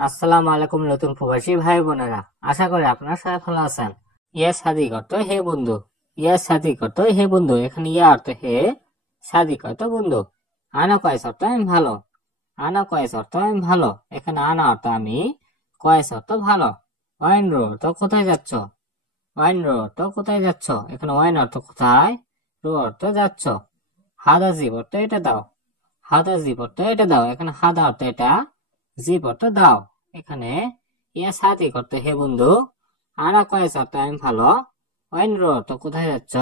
আসসালামু আলাইকুম নতুন প্রবাসী ভাই বোনেরা, আশা করি আপনারা সবাই ভালো আছেন। ইয়ে শাদি করতো হে বন্ধু, ইয়ে শাদি করতো হে বন্ধু, এখানে ইয়া অর্থ হে, শাদি করতো বন্ধু। আনা কয়েস অর্থ আমি ভালো, আনা কয়েস অর্থ আমি ভালো, এখানে আনা অর্থ আমি, কয়েস অর্থ ভালো। ওয়াইন রো অর্থ কোথায় যাচ্ছ, ওয়াইন রো অর্থ কোথায় যাচ্ছ, এখানে ওয়াইন অর্থ কোথায়, রো অর্থ যাচ্ছ। হাদা জিব অর্থ এটা দাও, হাদা জিব অর্থ এটা দাও, এখানে হাদা অর্থ এটা, জিব অর্থ দাও। এখানে ইয়া সাথী করতে হে বন্ধু, আনা কয়েস অর্থ আমি ভালো, ওয়াইন রো অর্থ কোথায় যাচ্ছ,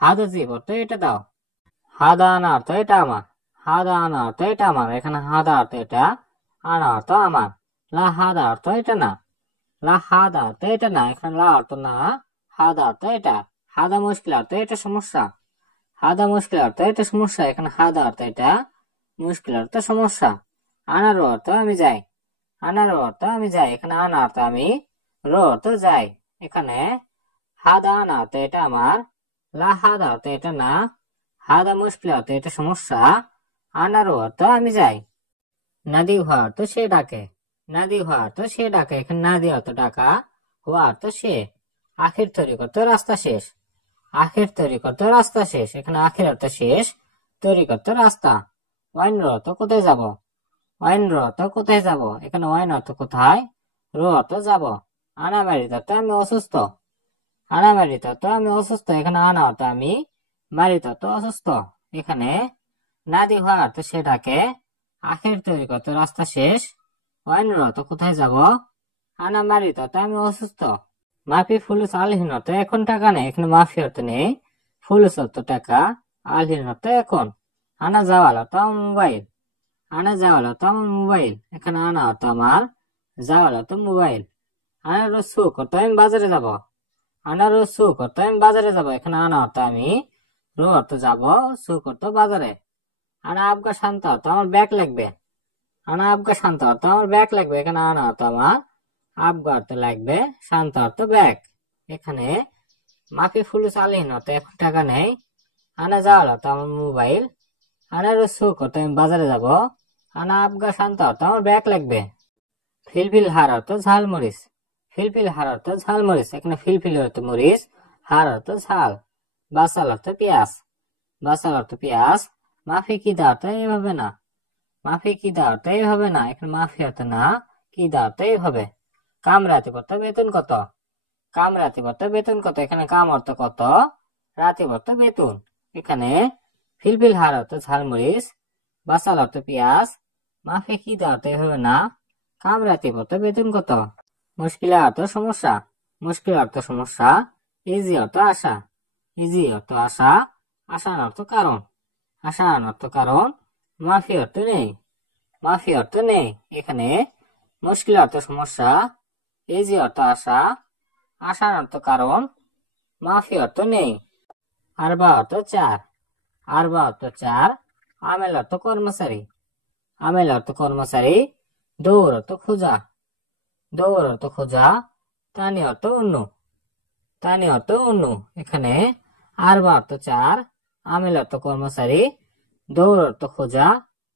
হাদা জিব অর্থ এটা দাও। হাদা আনা অর্থ এটা আমার, হাদা আনা অর্থ এটা আমার, এখানে হাদা অর্থ এটা, আনা অর্থ আমার। লা হাদা অর্থ এটা না, লা হাদা অর্থ এটা না, এখানে লা অর্থ না, হাদা অর্থ এটা। হাদা মুশকিল অর্থ এটা সমস্যা, হাদা মুশকিল অর্থ এটা সমস্যা, এখানে হাদা অর্থ এটা, মুশকিল অর্থ সমস্যা। আনার অর্থ আমি যাই, আনার অর্থ আমি যাই, এখানে আনা অর্থ আমি, রো অর্থ যাই। এখানে হাদা আনা অর্থ এটা আমার, লা হাদা অর্থ এটা না, হাদা মুশকিল অর্থ এটা সমস্যা, আনার অর্থ আমি যাই। নাদি হওয়া অর্থ সে ডাকে, নাদি হওয়া অর্থ সে ডাকে, এখানে নাদি অর্থ ডাকা, হওয়া অর্থ সে। আখের তৈরি করতে রাস্তা শেষ, আখের তৈরি করতে রাস্তা শেষ, এখানে আখের অর্থ শেষ, তৈরি করতে রাস্তা। ওয়াইন রো অর্থ কোথায় যাব, ওয়াইন রো অর্থ কোথায় যাব, এখানে ওয়াইন অর্থ কোথায়, রো অর্থ যাব। আনা মারিত অর্থ আমি অসুস্থ, আনা মারিত অর্থ আমি অসুস্থ, এখানে আনা অর্থ আমি, মারিত অর্থ অসুস্থ। এখানে নাদি হওয়া অর্থ সে ডাকে, আখের তৈরি করতে রাস্তা শেষ, ওয়াইন রো অর্থ কোথায় যাব, আনা মারিত অর্থ আমি অসুস্থ। মাফি ফুলুস আলহীন অর্থ এখন টাকা নেই, এখানে মাফি অর্থ নেই, ফুলুস অর্থ টাকা, আলহীন অর্থ এখন। আনা যাওয়াল অর্থ আমার মোবাইল, আনা যাওয়াল অর্থ আমার মোবাইল, এখানে আনা অর্থ আমার, যাওয়াল অর্থ মোবাইল। আনার সুখ অর্থ আমি বাজারে যাব, আনার সুখ অর্থ আমি বাজারে যাব, এখানে আনা অর্থ আমি, রো অর্থ যাব, সুখ অর্থ বাজারে। আনা আবগা শান্ত অর্থ আমার ব্যাগ লাগবে, আনা আবগা শান্ত অর্থ আমার ব্যাগ লাগবে, এখানে আনা অর্থ আমার, আবগা অর্থ লাগবে, শান্ত অর্থ ব্যাগ। এখানে মাফি ফুলুস আলহীন অর্থ এখন টাকা নেই, আনা যাওয়াল অর্থ আমার মোবাইল, আনার সুখ অর্থ আমি বাজারে যাব, আনা আবগা শান্ত অর্থ আমার ব্যাগ লাগবে। ফিলফিল হার অর্থ ঝাল মরিচ, ফিলফিল হার অর্থ ঝাল মরিচ, এখানে ফিলফিল অর্থ মরিচ, হার অর্থ ঝাল। বাসাল অর্থ পেঁয়াজ, বাসাল অর্থ পেঁয়াজ। মাফি কিদা অর্থ এইভাবে না, মাফি কিদা অর্থ এইভাবে না, এখানে মাফি অর্থ না, কিদা অর্থ এইভাবে। কামরাতে কত বেতন কত, কামরাতে কত বেতন কত, এখানে কাম অর্থ কত, রাতে অর্থ বেতন। এখানে ফিলফিল হার অর্থ ঝালমরিচ, বাসাল অর্থ পেঁয়াজ, মাফি কিদা অর্থ এইভাবে না, কামরাতে কত বেতন কত। মুশকিলা অর্থ সমস্যা, মুশকিল অর্থ সমস্যা। ইজি অর্থ আশা, ইজি অর্থ আশা, আসান অর্থ কারণ, আসান অর্থ কারণ। মাফি অর্থ নেই, মাফি অর্থ নেই। এখানে মুশকিল অর্থ সমস্যা, ইজি অর্থ আশা, আসান অর্থ কারণ, মাফি অর্থ নেই। আরবা অর্থ চার, আরবা অর্থ চার। আমেল অর্থ কর্মচারী, আমেল অর্থ কর্মচারী। দৌড় অর্থ খোঁজা, দৌড় অর্থ খোঁজা। তানি অর্থ অন্য, তানি অর্থ অন্য। এখানে আরবা অর্থ চার, আমেল অর্থ কর্মচারী, দৌড় অর্থ খোঁজা,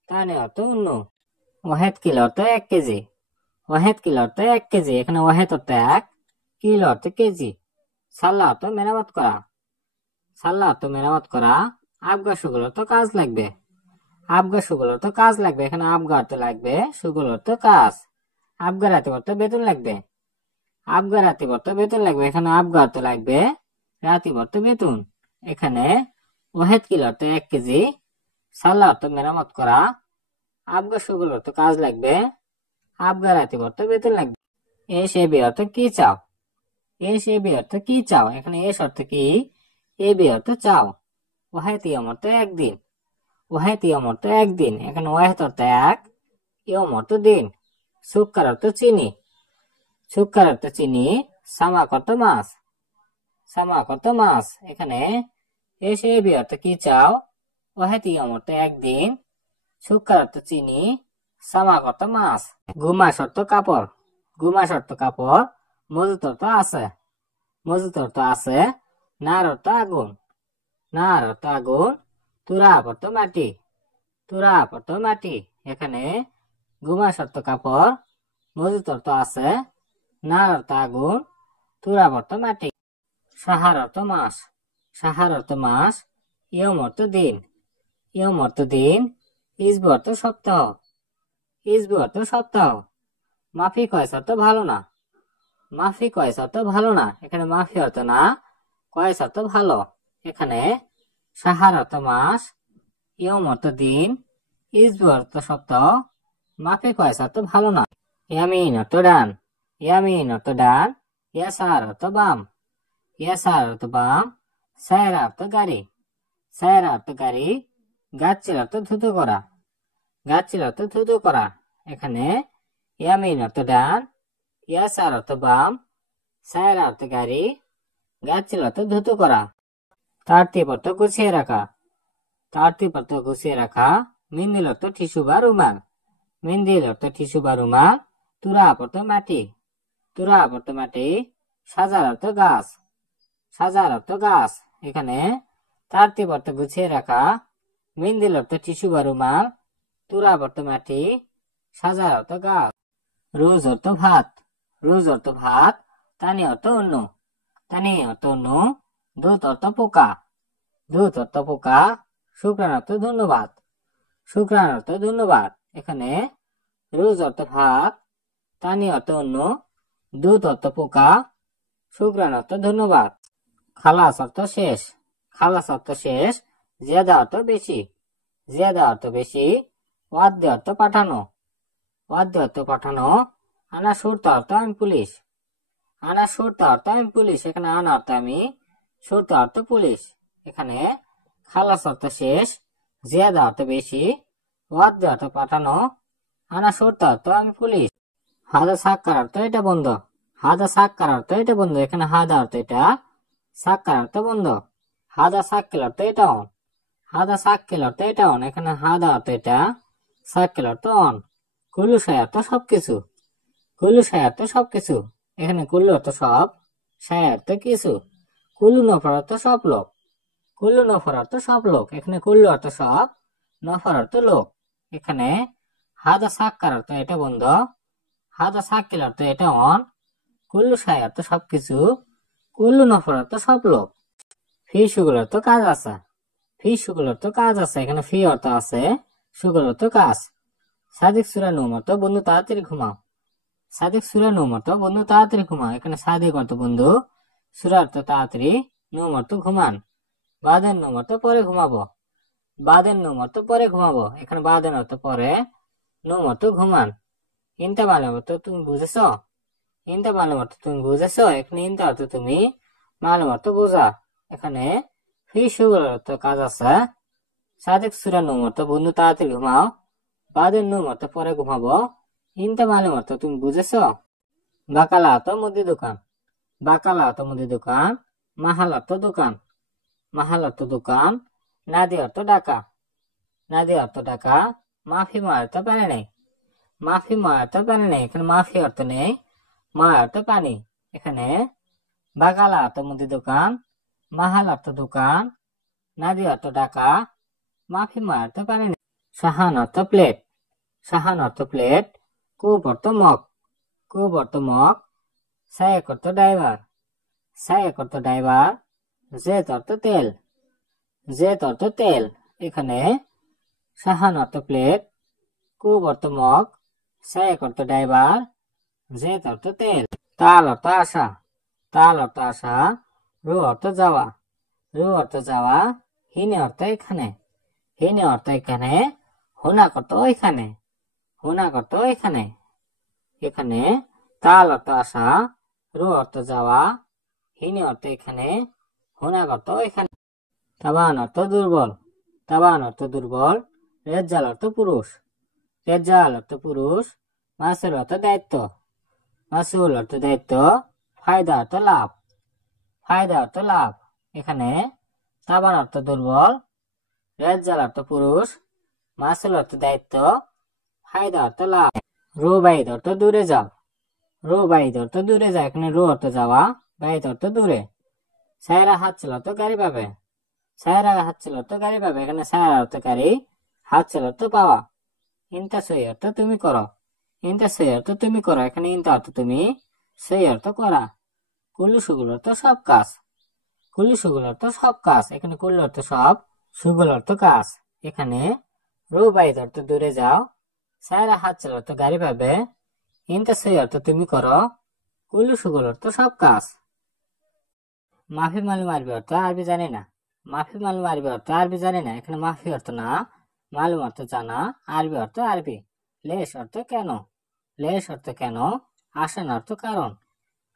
তানি অর্থ অন্য। ওয়াহেদ কিল অর্থ 1 কেজি, ওয়াহেদ কিল অর্থ 1 কেজি, এখানে ওয়াহেদ অর্থ 1, কিল অর্থ কেজি। সাল্লা অর্থ মেরামত করা, সাল্লা অর্থ মেরামত করা। আবগা সুগুল অর্থ কাজ লাগবে, আবগা সুগুল অর্থ কাজ লাগবে, এখানে আবগা অর্থ লাগবে, সুগুল অর্থ কাজ। আবগা রাতে অর্থ বেতন লাগবে, আবগা রাতে অর্থ বেতন লাগবে, এখানে আবগা অর্থ লাগবে, রাতে অর্থ বেতন। এখানে ওয়াহেদ কিল অর্থ 1 কেজি, সাল্লা অর্থ মেরামত করা, আবগা সুগুল অর্থ কাজ লাগবে, আবগা রাতে অর্থ বেতন লাগবে। এস এ বি অর্থ কি চাও, এস এ বি অর্থ কি চাও, এখানে এস অর্থ কি, এ বি অর্থ চাও। ওয়াহেদ ইয়ম অর্থ একদিন, ওয়াহেদ ইয়ম অর্থ একদিন, এখানে ওয়াহেদ অর্থ 1, ইয়ম অর্থ দিন। সুক্কার অর্থ চিনি, সুক্কার অর্থ চিনি। সামাক অর্থ মাছ, সামাক অর্থ মাছ। এখানে এস এ বি অর্থ কি চাও, ওয়াহেদ ইয়ম অর্থ একদিন, সুক্কার অর্থ চিনি, সামাক অর্থ মাছ। গুমাস অর্থ কাপড়, গুমাস অর্থ কাপড়। মজুত অর্থ আছে, মজুত অর্থ আছে। নার অর্থ আগুন, নার অর্থ আগুন। তুরাব অর্থ মাটি, তুরাব অর্থ মাটি। এখানে গুমাস অর্থ কাপড়, মজুদ অর্থ আছে, নার অর্থ আগুন, তুরাব অর্থ মাটি। সাহার অর্থ মাস, সাহার অর্থ মাস, ইয়ম অর্থ দিন, ইয়ম অর্থ দিন, ইসবু অর্থ সপ্তাহ, ইসবু অর্থ সপ্তাহ। মাফি কয়েস অর্থ ভালো না, মাফি কয়েস অর্থ ভালো না, এখানে মাফি অর্থ না, কয়েস অর্থ ভালো। এখানে সাহার অর্থ মাস, ইয়ম অর্থ দিন, ইসবু অর্থ সপ্তাহ, মাফি কয়েস অর্থ ভালো না। ইয়ামিন অর্থ ডান, ইয়ামিন অর্থ ডান, ইয়াসার অর্থ বাম, ইয়াসার অর্থ বাম, সায়রা অর্থ গাড়ি, সায়রা অর্থ গাড়ি, গাচ্ছিল অর্থ ধুতো করা, গাচ্ছিল অর্থ ধুতো করা। এখানে ইয়ামিন অর্থ ডান, ইয়াসার অর্থ বাম, সায়রা অর্থ গাড়ি, গাচ্ছিল অর্থ ধুতো করা। তারতিব অর্থ গুছিয়ে রাখা, তারতিব অর্থ গুছিয়ে রাখা, মিন্দিল অর্থ টিস্যু বা রুমাল, মিন্দিল অর্থ টিস্যু বা রুমাল, তুরাব অর্থ মাটি, তুরাব অর্থ মাটি, সাজার অর্থ গাছ, সাজার অর্থ গাছ। এখানে তারতিব অর্থ গুছিয়ে রাখা, মিন্দিল অর্থ টিস্যু বা রুমাল, তুরাব অর্থ মাটি, সাজার অর্থ গাছ। রোজ অর্থ ভাত, রোজ অর্থ ভাত, তানি অর্থ অন্য, তানি অর্থ অন্য, দূত অর্থ পোকা, দূত অর্থ পোকা, শুক্রান অর্থ ধন্যবাদ, শুক্রান অর্থ ধন্যবাদ। এখানে রোজ অর্থ ভাত, তানি অর্থ অন্য, দূত অর্থ পোকা, শুক্রান অর্থ ধন্যবাদ। খালাস অর্থ শেষ, খালাস অর্থ শেষ, জিয়াদা অর্থ বেশি, জিয়াদা অর্থ বেশি, ওয়াদ্দে অর্থ পাঠানো, ওয়াদ্দে অর্থ পাঠানো, আনা সুরতা অর্থ আমি পুলিশ, আনা সুরতা অর্থ আমি পুলিশ। এখানে আনা অর্থ আমি, সুরতা অর্থ পুলিশ। এখানে খালাস অর্থ শেষ, জিয়াদা অর্থ বেশি, ওয়াদ্দে অর্থ পাঠানো, আনা সুরতা অর্থ আমি পুলিশ। হাদা সাক্কার অর্থ এটা বন্ধ, হাদা সাক্কার অর্থ এটা বন্ধ। এখানে হাদা অর্থ এটা, সাক্কার অর্থ বন্ধ। হাদা সাক্কেল অর্থ এটা অন, হাদা সাক্কেল অর্থ এটা অন। এখানে হাদা অর্থ এটা, সাক্কেল অর্থ অন। কুল্লু সাই অর্থ সবকিছু, কুল্লু সাই অর্থ সবকিছু। এখানে কুল্লু অর্থ সব, সাই অর্থ কিছু। কুল্লু নফর অর্থ সব লোক, কুল্লু নফর অর্থ সব লোক। এখানে কুল্লু অর্থ সব, নফর অর্থ লোক। এখানে হাদা সাক্কার অর্থ এটা বন্ধ, হাদা সাক্কেল অর্থ এটা অন, কুল্লু সাই অর্থ সবকিছু, কুল্লু নফর অর্থ সব লোক। ফি সুগুল অর্থ কাজ আছে, ফি সুগুল অর্থ কাজ আছে। এখানে ফি অর্থ আছে, সুগুল অর্থ কাজ। সাদিক সুরা নুম অর্থ বন্ধু তাড়াতাড়ি ঘুমাও, সাদিক সুরা নুম অর্থ বন্ধু তাড়াতাড়ি ঘুমাও। এখানে সাদিক অর্থ বন্ধু, সুরা অর্থ তাড়াতাড়ি, নুম অর্থ ঘুমান। বাদেন নুম অর্থ পরে ঘুমাবো, বাদেন নুম অর্থ পরে ঘুমাবো। এখানে বাদেন অর্থ পরে, নুম অর্থ ঘুমান। ইনতা মালুম অর্থ তুমি বুঝেছ, ইনতা মালুম অর্থ তুমি বুঝেছ। এখানে ইনতা অর্থ তুমি, মালুম অর্থ বোঝা। এখানে ফি সুগুল অর্থ কাজ আছে, সাদিক সুরা নুম অর্থ বন্ধু তাড়াতাড়ি ঘুমাও, বাদেন নুম অর্থ পরে ঘুমাবো, ইনতা মালুম অর্থ তুমি বুঝেছ। বাকালা অর্থ মুদি দোকান, বাকালা অর্থ মুদি দোকান। মাহাল অর্থ দোকান, মাহাল অর্থ দোকান। নাদি অর্থ ডাকা, নাদি অর্থ ডাকা। মাফি মা অর্থ পানি নেই, মাফি মা অর্থ পানি নেই। এখানে মাফি অর্থ নেই, মা অর্থ পানি। এখানে বাকালা অর্থ মুদি দোকান, মাহাল অর্থ দোকান, নাদি অর্থ ডাকা, মাফি মা অর্থ পানি নেই। সাহান অর্থ প্লেট, সাহান অর্থ প্লেট। কুপ অর্থ মগ, কুপ অর্থ মগ। সায়েক অর্থ ড্রাইভার, সায়েক অর্থ ড্রাইভার। জেত অর্থ তেল, জেত অর্থ তেল। এখানে সাহান অর্থ প্লেট, কুপ অর্থ মগ, সায়েক অর্থ ড্রাইভার, জেত অর্থ তেল। তাল অর্থ আশা, তাল অর্থ আশা। রু অর্থ যাওয়া, রু অর্থ যাওয়া। হিনে অর্থ এখানে, হিনে অর্থ এখানে। হুনাক অর্থ এখানে, হুনাক অর্থ এখানে। এখানে তাল অর্থ আশা, রু অর্থ যাওয়া, হিনে অর্থ এখানে, হুনাক অর্থ এখানে। তাবান অর্থ দুর্বল, তাবান অর্থ দুর্বল। রেজ্জাল অর্থ পুরুষ, রেজ্জাল অর্থ পুরুষ। মাসুল অর্থ দায়িত্ব, মাসুল অর্থ দায়িত্ব। ফায়দা অর্থ লাভ, ফায়দা অর্থ লাভ। এখানে তাবান অর্থ দুর্বল, রেজ্জাল অর্থ পুরুষ, মাসুল অর্থ দায়িত্ব, ফায়দা অর্থ লাভ। রো বাইদ অর্থ দূরে যাও, রো বাইদ অর্থ দূরে যাও। এখানে রো অর্থ যাওয়া, বাইদ অর্থ দূরে। সায়রা হাত ছিল তো গাড়ি পাবে, সায়রা হাত ছিল তো গাড়ি পাবে। এখানে সায়রা অর্থ গাড়ি, হাত ছিল তো পাওয়া। ইনতা সই অর্থ তুমি করো, ইনটা সেই অর্থ তুমি করো, এখানে ইনটা অর্থ তুমি, সেই অর্থ করা। কুল্লু সুগুল অর্থ সব কাজ। কুল্লু সুগুল অর্থ সব কাজ, এখানে কুল্লু অর্থ সব, সুগুল অর্থ কাজ। এখানে রুবাইদ অর্থ দূরে যাও, সায়রা হাত চালাও অর্থ গাড়ি পাবে, ইনটা সেই অর্থ তুমি করো, কুল্লু সুগুল অর্থ সব কাজ। মাফি মালুম আরবি অর্থ আরবি জানি না। মাফি মালুম আরবি অর্থ আরবি জানি না, এখানে মাফি অর্থ না, মালুম অর্থ জানা, আরবি অর্থ আরবি। লেশ অর্থ কেন, লেশ অর্থ কেন, আসান অর্থ কারণ,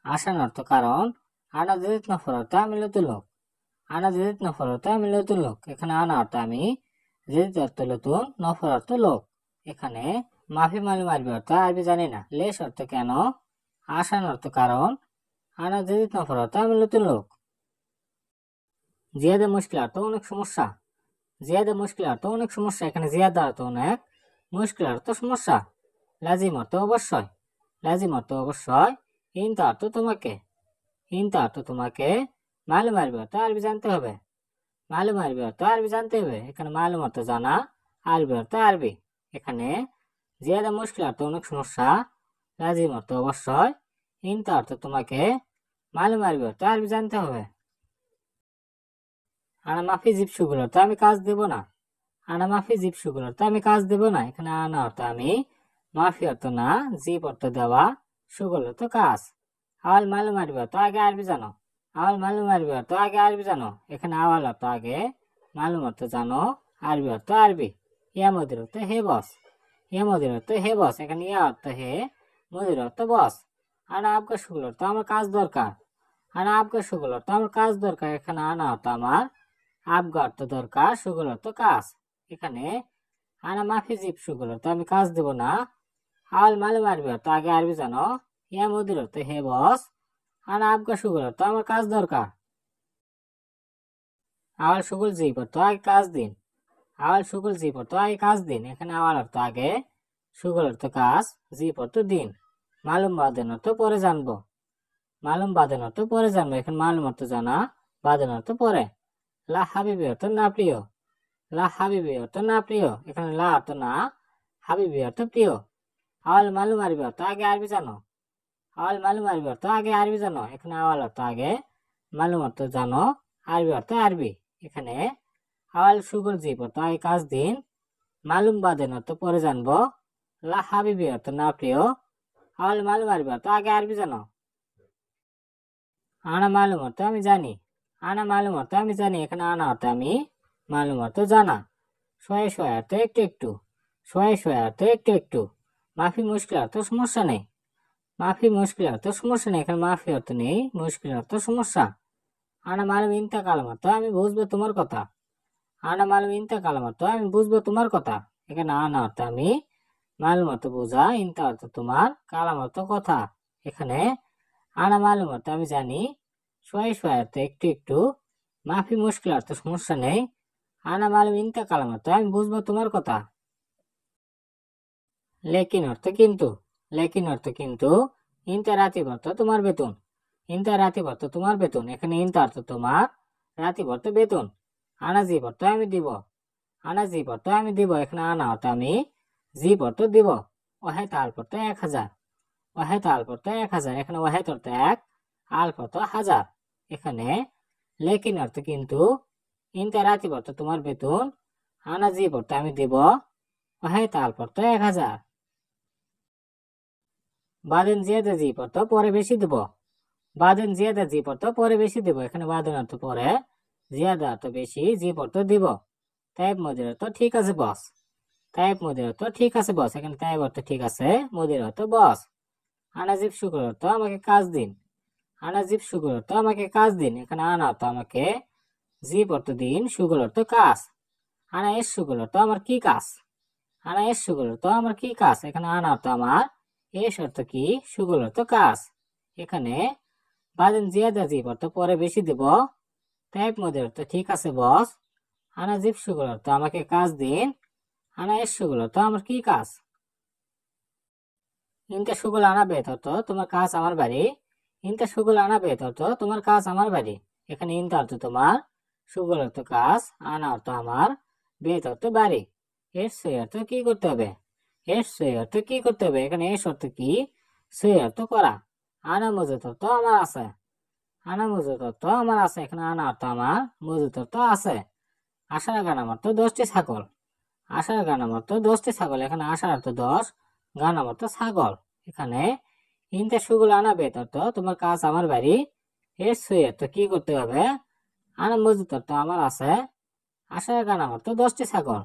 আসান অর্থ কারণ, আনা দিদিত নফর অর্থ আমি নতুন লোক, আনা দিদিত নফর অর্থ আমি নতুন লোক, এখানে আনা অর্থ আমি, দিদিত অর্থ নতুন, নফর অর্থ লোক। এখানে মাফি মালুম আরবি অর্থ আরবি জানি না, লেশ অর্থ কেন, আসান অর্থ কারণ, আনা দিদিত নফর অর্থ আমি নতুন লোক। জিয়াদা মুশকিল অর্থ অনেক সমস্যা, জিয়াদা মুশকিল অর্থ অনেক সমস্যা, এখানে জিয়াদা অর্থ অনেক, মুশকিল অর্থ সমস্যা। লাজিম অর্থ অবশ্যই, লাজিম অর্থ অবশ্যই, ইনতা অর্থ তোমাকে, ইনতা অর্থ তোমাকে, মালুম আরবি অর্থ আরবি জানতে হবে, মালুম আরবি অর্থ আরবি জানতে হবে, এখানে মালুম অর্থ জানা, আরবি অর্থ আরবি। এখানে জিয়াদা মুশকিল অর্থ অনেক সমস্যা, লাজিম অর্থ অবশ্যই, ইনতা অর্থ তোমাকে, মালুম আরবি অর্থ আরবি জানতে হবে। আনা মাফি জিপসুগুলো অর্থ আমি কাজ দেব না, আনা মাফি জিপসুগুলো অর্থ আমি কাজ দেব না, এখানে আনা অর্থ আমি, মাফি অর্থ না, জিপ অর্থ দেওয়া, সুগুলো অর্থ কাজ। আওয়াল মালুম আরবি অর্থ আগে আরবি জানো, আওয়াল মালুম আরবি অর্থ আগে আরবি জানো, এখানে আওয়াল অর্থ আগে, মালুম অর্থ জানো, আরবি অর্থ আরবি। ইয়া মদির অর্থ হে বস, ইয়া মদির অর্থ হে বস, এখানে ইয়া অর্থ হে, মদির অর্থ বস। আনা আবগা সুগুলো অর্থ আমার কাজ দরকার, আনা আবগা সুগুলো অর্থ আমার কাজ দরকার, এখানে আনা অর্থ আমার, আবগা অর্থ দরকার, সুগুল অর্থ কাজ। এখানে আনা মাফি জিপ সুগুল অর্থ আমি কাজ দেব না, আওয়াল মালুম আরবি অর্থ আগে আরবি জানো, ইয়া মদির অর্থ হে বস, আনা আবগা সুগুল অর্থ আমার কাজ দরকার। আওয়াল সুগুল জিপ অর্থ আগে কাজ দিন, আওয়াল সুগুল জিপ অর্থ আগে কাজ দিন, এখানে আওয়াল অর্থ আগে, সুগুল অর্থ কাজ, জিপ অর্থ দিন। মালুম বাদেন অর্থ পরে জানবো, মালুম বাদেন অর্থ পরে জানবো, এখানে মালুম অর্থ জানা, বাদেন অর্থ পরে। লা হাবিবি অর্থ না প্রিয়, লা হাবিবি অর্থ না প্রিয়, এখানে লা অর্থ না, হাবিবি অর্থ প্রিয়। আওয়াল মালুম আরবি অর্থ আগে আরবি জানো, আওয়াল মালুম আরবি অর্থ আগে আরবি জানো, এখানে আওয়াল অর্থ আগে, মালুম অর্থ জানো, আরবি অর্থ আরবি। এখানে আওয়াল সুগুল জিপ অর্থ আগে কাজ দিন, মালুম বাদেন অর্থ পরে জানবো, লা হাবিবি অর্থ না প্রিয়, আওয়াল মালুম আরবি অর্থ আগে আরবি জানো। আনা মালুম অর্থ আমি জানি, আনা মালুম অর্থ আমি জানি, এখানে আনা অর্থ আমি, মালুম অর্থ জানা। শয়ে শয়ে অর্থ একটু একটু, শয়ে শয়ে অর্থ একটু একটু। মাফি মুশকিল অর্থ সমস্যা নেই, মাফি মুশকিল অর্থ সমস্যা নেই, এখানে মাফি অর্থ নেই, মুশকিল অর্থ সমস্যা। আনা মালুম ইনতা কালাম অর্থ আমি বুঝবো তোমার কথা, আনা মালুম ইনতা কালাম অর্থ আমি বুঝবো তোমার কথা, এখানে আনা অর্থ আমি, মালুম অর্থ বোঝা, ইনতা অর্থ তোমার, কালাম অর্থ কথা। এখানে আনা মালুম অর্থ আমি জানি, শয়ে শয়ে অর্থ একটু একটু, মাফি মুশকিল অর্থ সমস্যা নেই, আনা মালুম ইনতা কালাম অর্থ আমি বুঝবো তোমার কথা। লেকিন অর্থ কিন্তু, লেকিন অর্থ কিন্তু, ইনতা রাতিব অর্থ তোমার বেতন, ইনতা রাতিব অর্থ তোমার বেতন, এখানে ইনতা অর্থ তোমার, রাতিব অর্থ বেতন। আনা জিব অর্থ আমি দিব, আনা জিব অর্থ আমি দিব, এখানে আনা অর্থ আমি, জিব অর্থ দিব। ওহেত আলফ অর্থ 1000, ওহেত আলফ অর্থ 1000, এখানে ওহেত অর্থ এক, আলফ অর্থ হাজার। এখানে লেকিন অর্থ কিন্তু, ইনতা রাতিব অর্থ তোমার বেতন, আনা জিব অর্থ আমি দিব, ওহেত আলফ অর্থ 1000। বাদেন জিয়াদা জিপ অর্থ পরে বেশি দেব, বাদেন জিয়াদা জিপ অর্থ পরে বেশি দেব, এখানে বাদেন অর্থ পরে, জিয়াদা অর্থ বেশি, জিপ অর্থ দিব। তাইব মদির অর্থ ঠিক আছে বস, তাইব মদির অর্থ ঠিক আছে বস, এখানে তাইব অর্থ ঠিক আছে, মদির অর্থ বস। আনা জিপ শুকুর অর্থ আমাকে কাজ দিন, আনা জিপ শুকুর অর্থ আমাকে কাজ দিন, এখানে আনা অর্থ আমাকে, জিপ অর্থ দিন, শুকুর অর্থ কাজ। আনা এস শুকুর অর্থ আমার কি কাজ, আনা এস শুকুর অর্থ আমার কি কাজ, এখানে আনা অর্থ আমার, এস অর্থ কি, শুকুর অর্থ কাজ। এখানে বাদেন জিয়াদা জিপ অর্থ পরে বেশি দেব, তাইব মদির অর্থ ঠিক আছে বস, আনা জিপ শুকুর অর্থ আমাকে কাজ দিন, আনা এস শুকুর অর্থ আমার কি কাজ। ইনকা শুকুল আনা বেত অর্থ তোমার কাজ আমার বাড়ি, ইনকা শুকুল আনা বেত অর্থ তোমার কাজ আমার বাড়ি, এখানে ইনতা অর্থ তোমার, শুকুল অর্থ কাজ, আনা অর্থ আমার, বেত অর্থ বাড়ি। এর সই অর্থ কি করতে হবে, এস সই অর্থ কি করতে হবে, এখানে এস অর্থ কি, সই অর্থ করা। আনা মজুদ অর্থ আমার আছে, আনা মজুদ অর্থ আমার আছে, এখানে আনা অর্থ আমার, মজুদ অর্থ আছে। আশার গানাম অর্থ 10টি ছাগল, আশার গানাম অর্থ 10টি ছাগল, এখানে আশার অর্থ 10, গানাম অর্থ ছাগল। এখানে ইনতে সুগুল আনা বেত অর্থ তোমার কাজ আমার বাড়ি, এর সই অর্থ কি করতে হবে, আনা মজুদ অর্থ আমার আছে, আশার গানাম অর্থ 10টি ছাগল।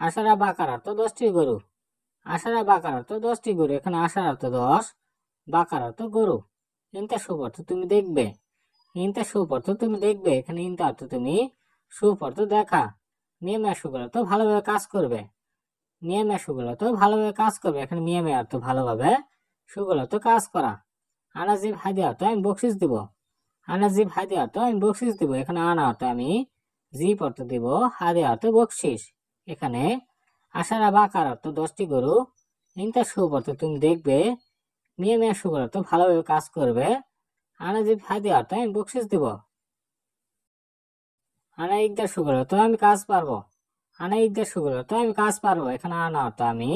আশারা বাকার অর্থ 10টি গরু, আশারা বাকার অর্থ 10টি গরু, এখানে আশার অর্থ 10, বাকার অর্থ গরু। ইনতে শুভ অর্থ তুমি দেখবে, ইনতে শুভ অর্থ তুমি দেখবে, এখানে ইনতে অর্থ তুমি, শুভ অর্থ দেখা। নিয়মে সুগুলো তো ভালোভাবে কাজ করবে, নিয়মে সুগুলো তো ভালোভাবে কাজ করবে, এখানে নিয়মে অর্থ ভালোভাবে, সুগুলো তো কাজ করা। আনাজিব হাদি অর্থ আমি বকশিস দিব, আনাজিব হাদি অর্থ আমি বকশিস দিব, এখানে আনা অর্থ আমি, জিপ অর্থ দিব, হাদি অর্থ বকশিস। এখানে আশারা বাকার অর্থ 10টি গরু, ইনতে শুভ অর্থ তুমি দেখবে, নিয়মে সুগুলো অর্থ ভালোভাবে কাজ করবে, আনাজিব হাদি অর্থ আমি বকশিস দিব। আনা ইকদার সুগুলো তো আমি কাজ পারবো, আনা ইকদার সুগুলো তো আমি কাজ পারবো, এখানে আনা অর্থ আমি,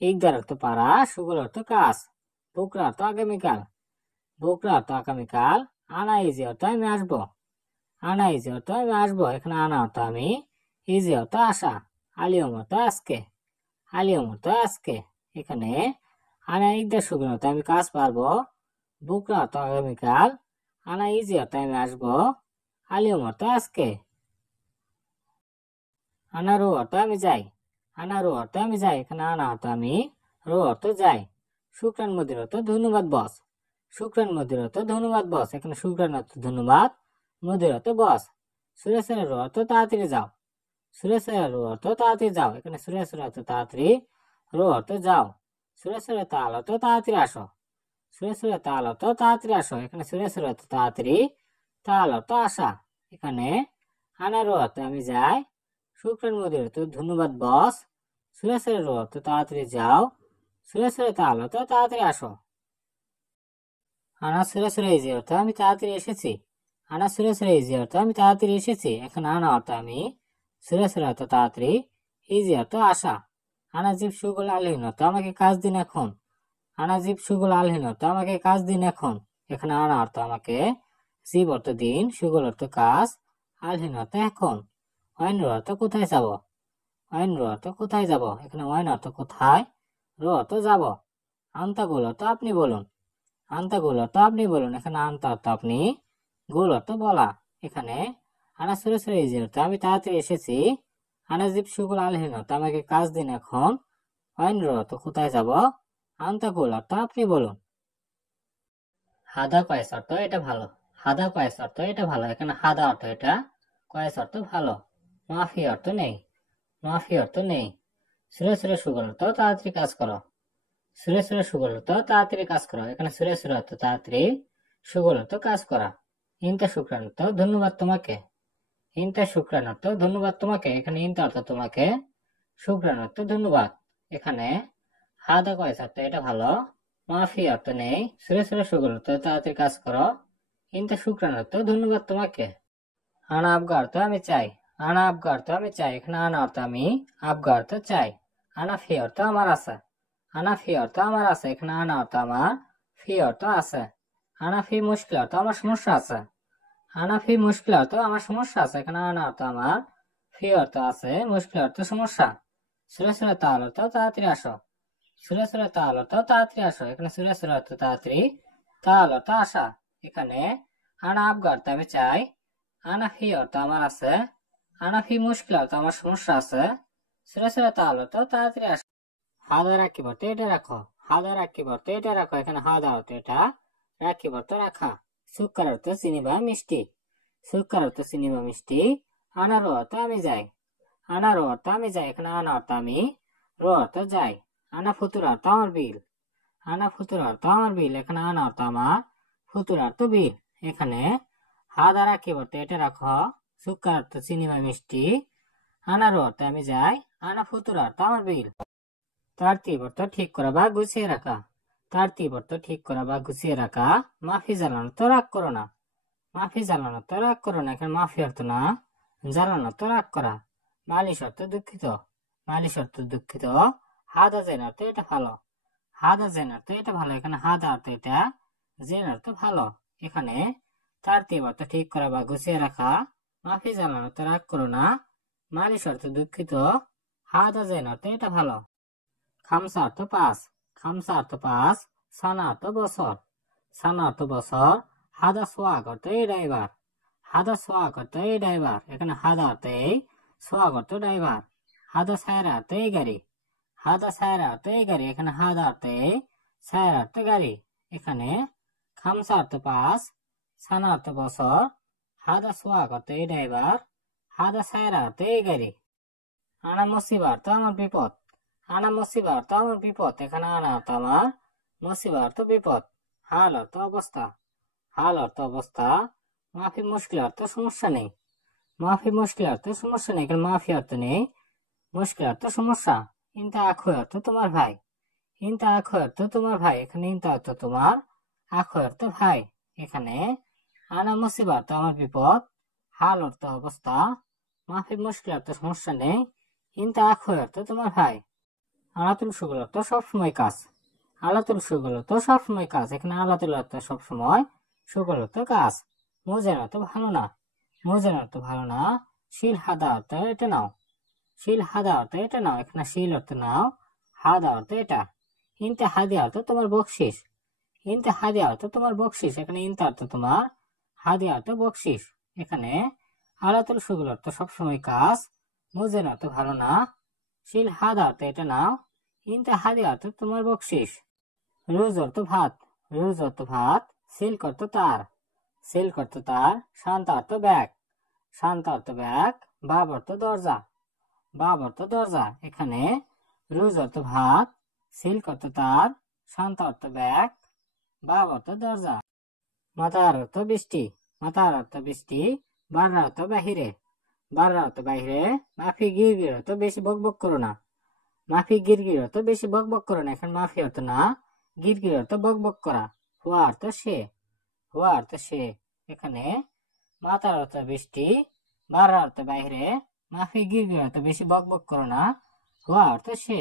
ইকদার অর্থ পারা, সুগুলো অর্থ কাজ। বুকরা অর্থ আগামীকাল, বুকরা অর্থ আগামীকাল। আনা ইজি অর্থ আমি আসবো, আনা ইজি অর্থ আমি আসবো, এখানে আনা অর্থ আমি, ইজি অর্থ আসা। আলিয়ম অর্থ আজকে, আলিয়ম অর্থ আজকে। এখানে আনা ইকদার সুগুলো তো আমি কাজ পারবো, বুকরা অর্থ আগামীকাল, আনা ইজি অর্থ আমি আসবো, আলিয়ম অর্থ আজকে। আনা রো অর্থ আমি যাই, আনা রো অর্থ আমি যাই, এখানে আনা অর্থ আমি, রো অর্থ যাই। শুক্রান মদির অর্থ ধন্যবাদ বস, শুক্রান মদির অর্থ ধন্যবাদ বস, এখানে শুক্রান অর্থ ধন্যবাদ, মদির অর্থ বস। সুরেশের রো অর্থ তাড়াতাড়ি যাও, সুরেশের রো অর্থ তাড়াতাড়ি যাও, এখানে সুরেশের অর্থ তাড়াতাড়ি, রো অর্থ যাও। সুরেশের তাল অর্থ তাড়াতাড়ি আসো, সুরেশের তাল অর্থ তাড়াতাড়ি আসো, এখানে সুরেশের অর্থ তাড়াতাড়ি, তাল অর্থ আসা। এখানে আনা রো অর্থ আমি যাই, শুক্রান মদির অর্থ ধন্যবাদ বস, সুরেশের রো অর্থ তাড়াতাড়ি যাও, সুরেশের তাল অর্থ তাড়াতাড়ি আসো। আনা সুরেশের ইজি অর্থ আমি তাড়াতাড়ি এসেছি, আনা সুরেশের ইজি অর্থ আমি তাড়াতাড়ি এসেছি, এখন আনা অর্থ আমি, সুরেশের অর্থ তাড়াতাড়ি, ইজি অর্থ আসা। আনা জীব সুগুল আলহীন অর্থ আমাকে কাজ দিন এখন, আনা জীব সুগুল আলহীন অর্থ আমাকে কাজ দিন এখন, এখানে আনা অর্থ আমাকে, জীব অর্থ দিন, সুগুল অর্থ কাজ, আলহীন অর্থ এখন। ওয়াইন রো অর্থ কোথায় যাব, ওয়াইন রো অর্থ কোথায় যাব, এখানে ওয়াইন অর্থ কোথায়, রো অর্থ যাব। আন্তা গোল অর্থ আপনি বলুন, আন্তা গোল অর্থ আপনি বলুন, এখানে আন্তা অর্থ আপনি, গোল অর্থ বলা। এখানে আনা সুরেশের ইজি অর্থ আমি তাড়াতাড়ি এসেছি, আনা জীব সুগুল আলহীন অর্থ আমাকে কাজ দিন এখন, ওয়াইন রো অর্থ কোথায় যাব, আন্তা গোল অর্থ আপনি বলুন। হাদা কয়েস অর্থ এটা ভালো, হাদা কয়েস অর্থ এটা ভালো, এখানে হাদা অর্থ এটা, কয়েস অর্থ ভালো। মাফি অর্থ নেই, মাফি অর্থ নেই। সুরে সুরে সুগল অর্থ তাড়াতাড়ি কাজ করো, সুরে সুরে সুগল অর্থ তাড়াতাড়ি কাজ করো, এখানে সুরে সুরে অর্থ তাড়াতাড়ি, সুগল অর্থ কাজ করা। ইনতা শুক্রান অর্থ ধন্যবাদ তোমাকে, ইনতা শুক্রান অর্থ ধন্যবাদ তোমাকে, এখানে ইনতা অর্থ তোমাকে, শুক্রান অর্থ ধন্যবাদ। এখানে হাদা কয়েস অর্থ এটা ভালো, মাফি অর্থ নেই, সুরে সুরে সুগল অর্থ তাড়াতাড়ি কাজ করো, ইনতা শুক্রান অর্থ ধন্যবাদ তোমাকে। আনা আবগা অর্থ আমি চাই, আনা আবগা অর্থ আমি চাই, এখানে আনা অর্থ আমি, আবগা অর্থ চাই। আনা ফি অর্থ আমার আছে, আনা ফি অর্থ আমার আছে, এখানে আনা অর্থ আমার, ফি অর্থ আছে। আনা ফি মুশকিল অর্থ আমার সমস্যা আছে, আনা ফি মুশকিল অর্থ আমার সমস্যা আছে, এখানে আনা অর্থ আমার, ফি অর্থ আছে, মুশকিল অর্থ সমস্যা। সুরে সুরে তাল অর্থ তাড়াতাড়ি আসো, সুরে সুরে তাল অর্থ তাড়াতাড়ি আসো, এখানে সুরে সুরে অর্থ তাড়াতাড়ি, তাল অর্থ আসা। এখানে আনা আবগা অর্থ আমি চাই, আনা ফি অর্থ আমার আছে, আনা ফি মুশকিল অর্থ আমার সমস্যা আছে, সুরে সুরে তাল অর্থ তাড়াতাড়ি আসো। হাদা রাখি অর্থ এটা রাখো, হাদা রাখি অর্থ এটা রাখো, এখানে হাদা অর্থ এটা, রাখি অর্থ রাখা। সুক্কার অর্থ চিনি বা মিষ্টি, সুক্কার অর্থ চিনি বা মিষ্টি। আনারো অর্থ আমি যাই, আনারো অর্থ আমি যাই, এখানে আনা অর্থ আমি, রো অর্থ যাই। আনা ফুতুর অর্থ আমার বিল, আনা ফুতুর অর্থ আমার বিল, এখানে আনা অর্থ আমার, ফুতুর অর্থ বিল। এখানে হাদা রাখি অর্থ এটা রাখো, সুক্কার অর্থ চিনি বা মিষ্টি, আনারো অর্থ আমি যাই, আনা ফুতুর অর্থ আমার বিল। তারতিব অর্থ ঠিক করা বা গুছিয়ে রাখা, তারতিব অর্থ ঠিক করা বা গুছিয়ে রাখা। মাফি জ্বালানো তো রাগ করো না, মাফি জ্বালানো তো রাগ করো না, এখানে মাফি অর্থ না, জ্বালানো তো রাগ করা। মালিশ অর্থ দুঃখিত, মালিশ অর্থ দুঃখিত, হাদা জেন অর্থ এটা ভালো, হাদা জেন অর্থ এটা ভালো, এখানে হাদা অর্থ এটা, জেন অর্থ ভালো। এখানে তারতিব অর্থ ঠিক করা বা গুছিয়ে রাখা, মাফি জালান অর্থ রাগ করো না, মালিশ অর্থ দুঃখিত, হাদা জেন অর্থ এটা ভালো। খামসা অর্থ পাঁচ, খামসা অর্থ পাঁচ, সানা অর্থ বছর, সানা অর্থ বছর, হাদা সোয়াগ অর্থ এই ড্রাইভার, হাদা সোয়াগ অর্থ এই ড্রাইভার, এখানে হাদা অর্থ এই, সোয়াগ অর্থ ড্রাইভার, হাদা সায়রা অর্থ এই গাড়ি, হাদা সায়রা অর্থ এই গাড়ি, এখানে হাদা অর্থ এই, সায়রা অর্থ গাড়ি। এখানে খামসা অর্থ পাঁচ, সানা অর্থ বছর, হাদা সোয়াগ অর্থ এই ড্রাইভার, হাদা সায়রা অর্থ এই গাড়ি। আনা মুসিবা অর্থ আমার বিপদ, আনা মুসিবা অর্থ আমার বিপদ, এখানে আনা অর্থ আমার, মুসিবা অর্থ বিপদ, হাল অর্থ অবস্থা, হাল অর্থ অবস্থা, মাফি মুশকিল অর্থ সমস্যা নেই, মাফি মুশকিল অর্থ সমস্যা নেই, এখানে মাফি অর্থ নেই, মুশকিল অর্থ সমস্যা। ইনতা আখো অর্থ তোমার ভাই, ইনতা আখো অর্থ তোমার ভাই, এখানে ইনতা অর্থ তোমার, আখো অর্থ ভাই। এখানে আনা মুসিবা অর্থ আমার বিপদ, হাল অর্থ অবস্থা, মাফি মুশকিল অর্থ সমস্যা নেই, ইনতা আখো অর্থ তোমার ভাই। আলাতুল শুগল অর্থ সবসময় কাজ, আলাতুল শুগল অর্থ সবসময় কাজ, এখানে আলাতুল অর্থ সবসময়, শুগল অর্থ কাজ। মোজেন অর্থ ভালো না, মোজেন অর্থ ভালো না, শিল হাদা অর্থ এটা নাও, শিল হাদা অর্থ এটা নাও, এখানে শিল অর্থ নাও, হাদা অর্থ এটা। ইনতে হাদিয়া অর্থ তোমার বকশিস, ইনতে হাদিয়া অর্থ তোমার বকশিস, এখানে ইনতে অর্থ তোমার, হাদিয়া অর্থ বকশিস। এখানে আলাতুল শুগল অর্থ সবসময় কাজ, মোজেন অর্থ ভালো না, শিল হাদা অর্থ এটা নাও, ইনতে হাদিয়া অর্থ তোমার বকশিস। রোজ অর্থ ভাত, রোজ অর্থ ভাত, সিল্ক অর্থ তার, সিল্ক অর্থ তার, শান্ত অর্থ ব্যাগ, শান্ত অর্থ ব্যাগ, বাব অর্থ দরজা, বাব অর্থ দরজা। এখানে রোজ অর্থ ভাত, সিল্ক অর্থ তার, শান্ত অর্থ ব্যাগ, বাব অর্থ দরজা। মাতার অর্থ বৃষ্টি, মাতার অর্থ বৃষ্টি, বাররা অর্থ বাহিরে, বাররা অর্থ বাহিরে, মাফি গিরগির অর্থ বেশি বক বক করো না, মাফি গিরগির অর্থ বেশি বক বক করো না, এখন মাফি অর্থ না, গিরগির অর্থ বক বক করা, হুয়া অর্থ সে, হুয়া অর্থ সে। এখানে মাতার অর্থ বৃষ্টি, বাররা অর্থ বাহিরে, মাফি গিরগির অর্থ বেশি বক বক করো না, হুয়া অর্থ সে।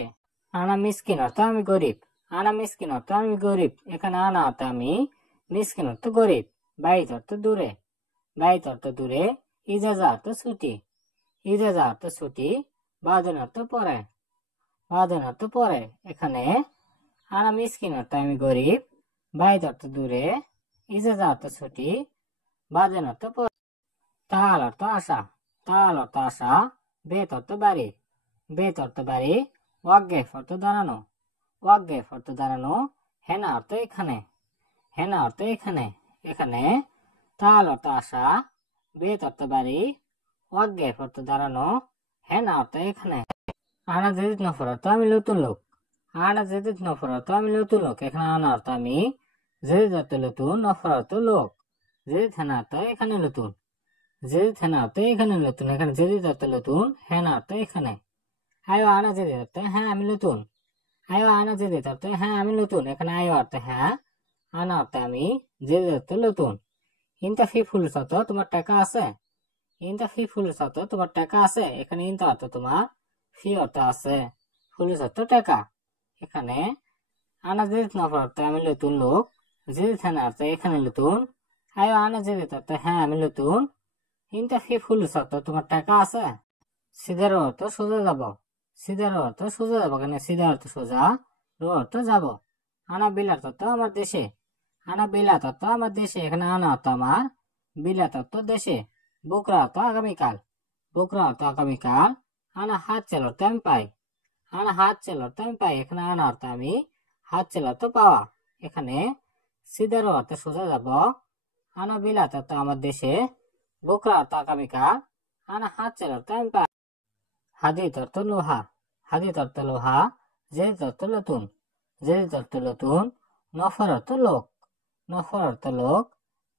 আনা মিসকিন অর্থ আমি গরিব, আনা মিসকিন অর্থ আমি গরিব, এখানে আনা অর্থ আমি, মিসকিন অর্থ গরিব, বাইত অর্থ দূরে, বাইত অর্থ দূরে, ইজাজা অর্থ ছুটি, ইজাজা অর্থ ছুটি, বাদন অর্থ পরে, বাদন অর্থ পরে। এখানে আনা মিসকিন অর্থ আমি গরিব, বাইত অর্থ দূরে, ইজাজা অর্থ ছুটি, বাদন অর্থ পরে। তাল অর্থ আশা, তাল অর্থ আশা, বেত অর্থ বাড়ি, বেত অর্থ বাড়ি, ওয়াকগেফ অর্থ দাঁড়ানো, ওয়াকগেফ অর্থ দাঁড়ানো, হেনা অর্থ এখানে, হেনা অর্থ এখানে। এখানে তাল অর্থ আশা, বেত অর্থ বাড়ি, ওয়াকগেফ অর্থ দাঁড়ানো, হেনা অর্থ এখানে। আনা জেদিদ নফর অর্থ আমি নতুন লোক, আনা জেদিদ নফর অর্থ আমি নতুন লোক, এখানে আনা অর্থ আমি, জেদিদ অর্থ নতুন, নফর অর্থ লোক, জেদিদ হেনা অর্থ এখানে নতুন, জেদিদ হেনা অর্থ এখানে নতুন, এখানে জেদিদ অর্থ নতুন, হেনা অর্থ এখানে। আয়ো আনা জেদিদ অর্থ হ্যাঁ আমি নতুন, আয়ো আনা জেদিদ অর্থ হ্যাঁ আমি নতুন, এখানে আয়ো অর্থ হ্যাঁ, আনা অর্থ আমি, জেদিদ অর্থ নতুন। ইনতা ফি ফুলুস অর্থ তোমার টাকা আছে, ইনতা ফি ফুলুস অর্থ তোমার টাকা আছে, এখানে ইনতা অর্থ তোমার, ফি অর্থ আছে, ফুলুস অর্থ টাকা। এখানে আনা জেদিদ নফর অর্থ আমি নতুন লোক, জেদিদ হেনা অর্থ এখানে নতুন, আয়ো আনা জেদিদ অর্থ হ্যাঁ আমি নতুন, ইনতা ফি ফুলুস অর্থ তোমার টাকা আছে। সিধার অর্থ সোজা যাব, সিধার অর্থ সোজা যাব, এখানে সিধা অর্থ সোজা, রো অর্থ যাব। আনা বিলাত অর্থ আমার দেশে, আনা বিলাত অর্থ আমার দেশে, এখানে আনা অর্থ আমার, বিলাত অর্থ দেশে, বুকরা অর্থ আগামীকাল, বুকরা অর্থ আগামীকাল, আনা হাত চাল অর্থ আমি পাই, আনা হাত চাল অর্থ আমি পাই, এখানে আনা অর্থ আমি, হাত চাল অর্থ পাওয়া। এখানে সিধার অর্থ সোজা যাব, আনা বিলাত অর্থ আমার দেশে, বুকরা অর্থ আগামীকাল, আনা হাত চাল অর্থ আমি পাই। হাদিদ অর্থ লোহা, হাদিদ অর্থ লোহা, জেদিদ অর্থ নতুন, জেদিদ অর্থ নতুন, নফর অর্থ লোক, নফর অর্থ লোক,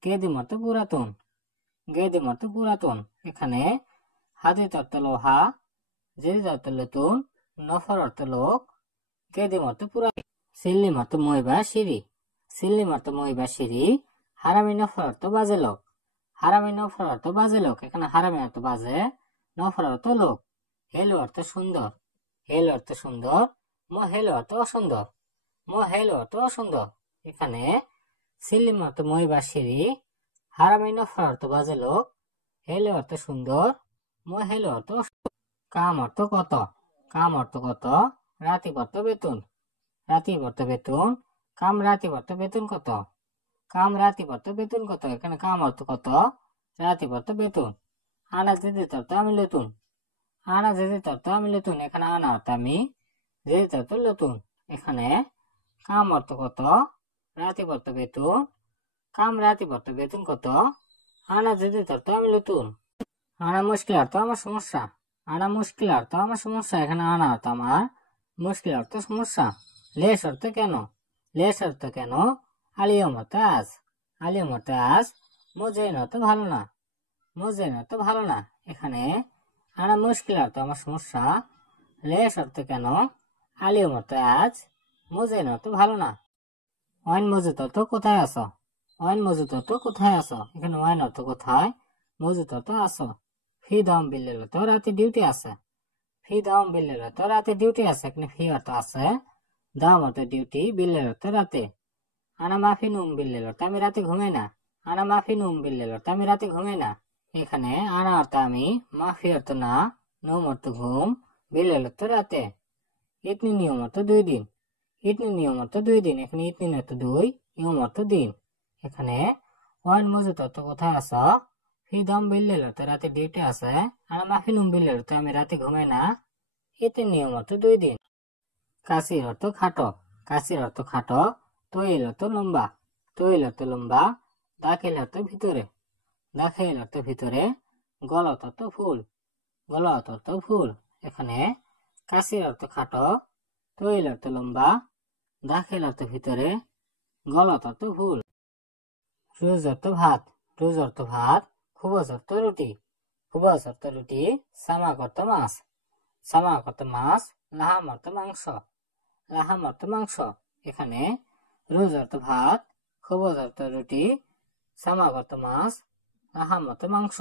গেদিম অর্থ পুরাতন, গেদিম অর্থ পুরাতন। এখানে হাদিদ অর্থ লোহা, জেদিদ অর্থ নতুন, নফর অর্থ লোক, গেদিম অর্থ পুরাতন। সিল্লিম অর্থ মই বা সিঁড়ি, সিল্লিম অর্থ মই বা সিঁড়ি, হারামি নফর অর্থ বাজে লোক, হারামি নফর অর্থ বাজে লোক, এখানে হারামি অর্থ বাজে, নফর অর্থ লোক, হেলো অর্থ সুন্দর, হেল অর্থ সুন্দর, হেল অর্থ অসুন্দর, হেল অর্থ অসুন্দর। এখানে সিলিম অর্থ মই বা সিঁড়ি, হারামিন অর্থ বাজে লোক, হেলে অর্থ সুন্দর, হেলে অর্থ কাম অর্থ কত, কাম অর্থ কত, রাতি অর্থ বেতন, রাতি অর্থ বেতন, কাম রাতি অর্থ বেতন কত, কাম রাতি অর্থ বেতন কত। এখানে কাম অর্থ কত, রাতি অর্থ বেতন। আনা দিদি অর্থ আমি নতুন, আনা দিদি অর্থ আমি নতুন। এখানে আনা অর্থ আমি, দিদি অর্থ নতুন। এখানে কাম অর্থ কত, রাতি অর্থ বেতন, কাম রাতি অর্থ বেতন কত, আনা দিদি অর্থ আমি নতুন। আনা মুশকিল অর্থ আমার সমস্যা, আনা মুশকিল অর্থ আমার সমস্যা। এখানে আনা অর্থ আমার, মুশকিল অর্থ সমস্যা। লেশ অর্থ কেন, লেশ অর্থ কেন, আলিয়ম অর্থ আজ, আলিয়ম অর্থ আজ। মজেন অর্থ ভালো না, মজেন অর্থ ভালো না। এখানে আনা মুশকিল অর্থ আমার সমস্যা, লেশ অর্থ কেন, আলিয়ম অর্থ আজ, মজেন অর্থ ভালো না। ওয়াইন মজুদ অর্থ কোথায় আছো, ওয়াইন মজুদ অর্থ কোথায় আছো। এখানে ওয়াইন অর্থ কোথায়, মজুদ অর্থ আছো। ফি দাম বিল্লের অর্থ রাতে ডিউটি আছে, ফি দাম বিল্লের অর্থ রাতে ডিউটি আছে। এখানে ফি অর্থ আছে, দাম অর্থ ডিউটি, বিল্লের অর্থ রাতে। আনা মাফি নুম বিল্লের অর্থ আমি রাতে ঘুমাই না, আনা মাফি নুম বিল্লের অর্থ আমি রাতে ঘুমাই না। এখানে আনা অর্থ আমি, মাফি অর্থ না, নুম অর্থ ঘুম, বিল্লের অর্থ রাতে। ইতনি নিয়ম অর্থ 2 দিন, ইতনি নিয়ম অর্থ 2 দিন। এখানে ইতনি অর্থ 2, নিয়ম অর্থ দিন। এখানে ওয়াইন মজুদ অর্থ কোথায় আছো, ফি দাম বিল্লের অর্থ রাতে ডিউটি আছে, আনা মাফি নুম বিল্লের অর্থ আমি রাতে ঘুমাই না, ইতনি নিয়ম অর্থ 2 দিন। কাসির অর্থ খাটো, কাসির অর্থ খাটো, তৈল অর্থ লম্বা, তৈল অর্থ লম্বা, দাখিল অর্থ ভিতরে, দাখিল অর্থ ভিতরে, গলত অর্থ ফুল, গলত অর্থ ফুল। এখানে কাসির অর্থ খাটো, তৈল অর্থ লম্বা, দাখিল অর্থ ভিতরে, গলত অর্থ ফুল। রুজ অর্থ ভাত, রুজ অর্থ ভাত, খুবজ অর্থ রুটি, খুবজ অর্থ রুটি, সামাক অর্থ মাছ, সামাক অর্থ মাছ, লাহাম অর্থ মাংস, লাহাম অর্থ মাংস। এখানে রুজ অর্থ ভাত, খুবজ অর্থ রুটি, সামাক অর্থ মাছ, লাহাম অর্থ মাংস।